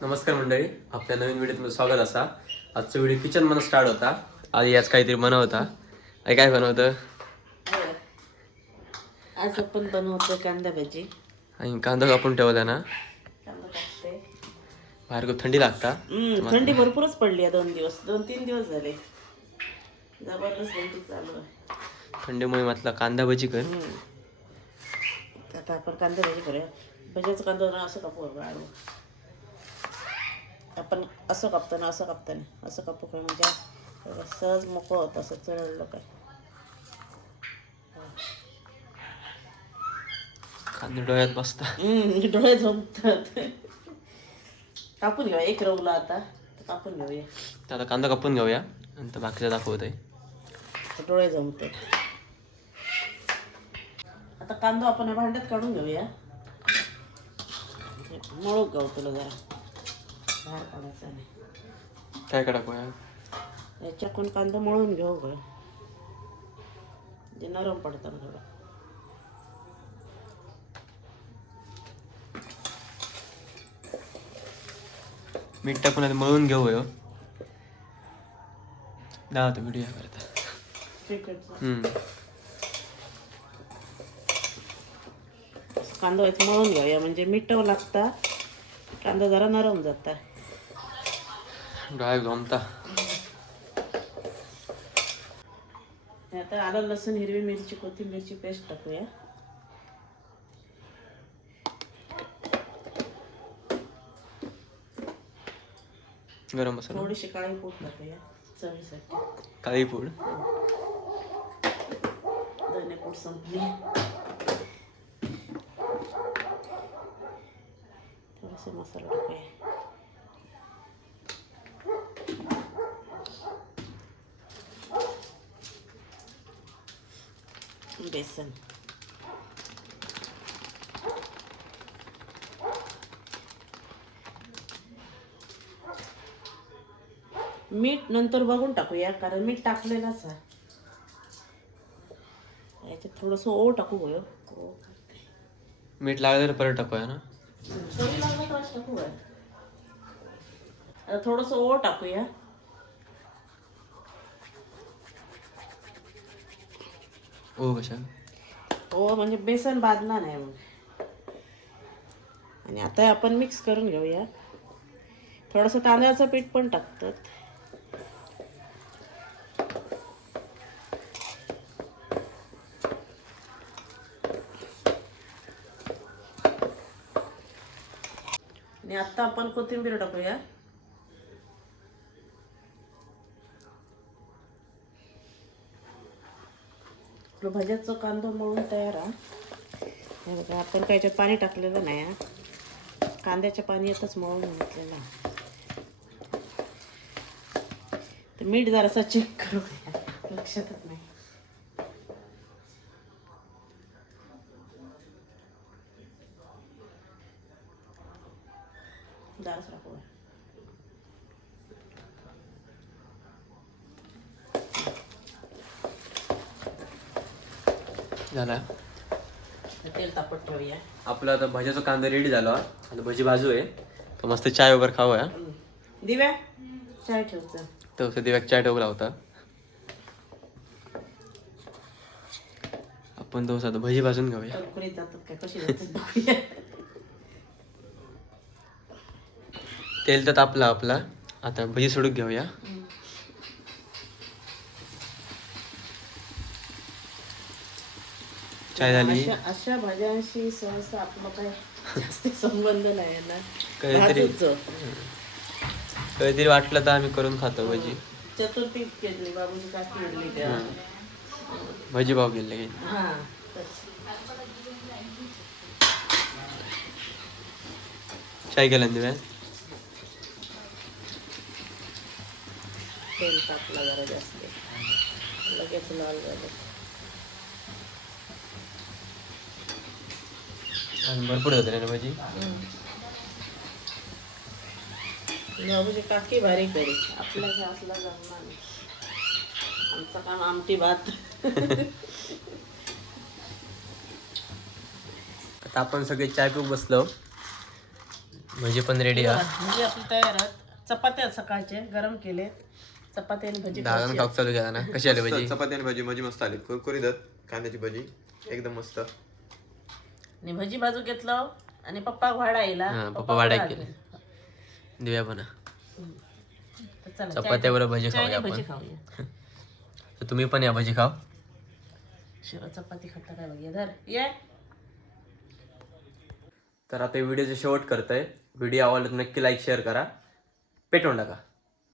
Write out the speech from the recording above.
नमस्कार मंडळी, आपल्या नवीन व्हिडिओ तुमचं स्वागत असा. आजचा व्हिडिओ किचन म्हणून स्टार्ट होता. आधी आज काहीतरी बनवता. काय बनवतं? आज आपण बनवतो कांदा भजी. आणि कांदा कापून ठेवला ना, कांदा कापते. बाहेर खूप थंडी लागता. थंडी भरपूरच पडली आहे. 2-3 दिवस झाले. जबरदस्त थंडी चालू आहे. थंडीमुळे म्हटलं कांदा भजी कर. आता आपण कांदा भजी करूया. भज्याचं कांदा असं कापू आडू. आपण असं कापताना असं कापू का म्हणजे सहज मोकळं होतं. असं चढवलं काय कांदा डोळ्यात बसता. डोळे झोपतात. कापून घेऊया एक रवला. आता कापून घेऊया. आता कांदा कापून घेऊया नंतर बाकीचं दाखवत आहे. डोळे जमते. आता कांदा आपण भांड्यात काढून घेऊया. मळू गाव तुला जरा बाहेर काढायचा नाही. काय टाकूया? याच्याकडून कांदा मळून घेऊ ग. जे नरम पडतं ना थोडं. मीठ टाकून आता मळून घेऊ. दाखवतो व्हिडिओ करता. कांदा मळून घेऊया म्हणजे मिठाव लागता. कांदा जरा नरम जाता. डोळ्यात घोमता. आता आलं लसूण हिरवी मिरची कोथिंबीरची पेस्ट टाकूया. गरम मसाला, थोडीशी काळी पूड टाकूया चवीसाठी. काळी पूड, धने पूड संपली. थोडासा मसाला टाकूया. बेसन, मीठ नंतर बघून टाकूया कारण मीठ टाकलेलंच आहे. याच्यात थोडंसं ओव टाकू गयो. मीठ लागलं तर परत टाकूया ना. चवी लागलं तर टाकू. आता थोडंसं ओव टाकूया. ओ कशा? ओव म्हणजे बेसन बांधणार नाही मग. आणि आता आपण मिक्स करून घेऊया. थोडंसं तांदळाचं पीठ पण टाकतात. आणि आता आपण कोथिंबीर टाकूया. भाज्याचं कांदा मळून तयार आहे. हे बघा आपण त्याच्यात पाणी टाकलेलं नाही. कांद्याच्या पाण्यातच मळून घेतलेलं. तर मीठ जरासं चेक करूया. लक्षातच नाही. जरासं टाकूया. झाला. तेल तापत ठेवूया. आपला आता भज्याचा कांदा रेडी झाला. आता भजी बाजू आहे. तर मस्त चाय वगैरे खाऊया. दिव्या चाय ठेवचा. तर दिव्या चाय ठेवला होता. आपण तो आता भजी भाजून घेऊया. कुरकुरीत जातात काय कशी जातात. तेल तर तापला आपला. आता भजी सोडून घेऊया. चाय झाली. अशा भाज्यांशी सहसा आपला काय जास्त संबंध नाही ना. कधीतरी वाटलं तर आम्ही करून खातो भजी. चतुर्थी केली बाबूची काकी केली त्या भजी भाव गेले. हा चाय केला दिव्या. तेल टाकला जरा जास्त. लगेच लाल झालं. आणि भरपूर होते ना भजी. बाबूची काकी भारी करी. आपल्या गॅसला जमणार नाही. आमचं काम आमटी भात. आता आपण सगळे चाय पिऊ बसलो. भजी पण रेडी हा. भजी आपली तयार आहेत. चपात्या सकाळचे गरम केले. चपाती आणि भजी दादा खायची. खाऊ चालू केला ना. कशी आली भजी? चपाती आणि भाजी माझी मस्त आली, कुरकुरीत आहेत. कांद्याची भजी एकदम मस्त. आणि भजी बाजू घेतलं आणि पप्पा वाडा येला. हा पप्पा वाडा केले. दिव्या पण तर चला, चपात्यावर भजी चायने खाऊया भजी आपण. खाऊया. तर तुम्ही पण या भजी खाव. शिरा चपाती खाता काय बघूया धर ये. तर आता व्हिडिओचे शेवट करतोय. व्हिडिओ आवडला तर नक्की लाईक शेअर करा. पेटवून टाका.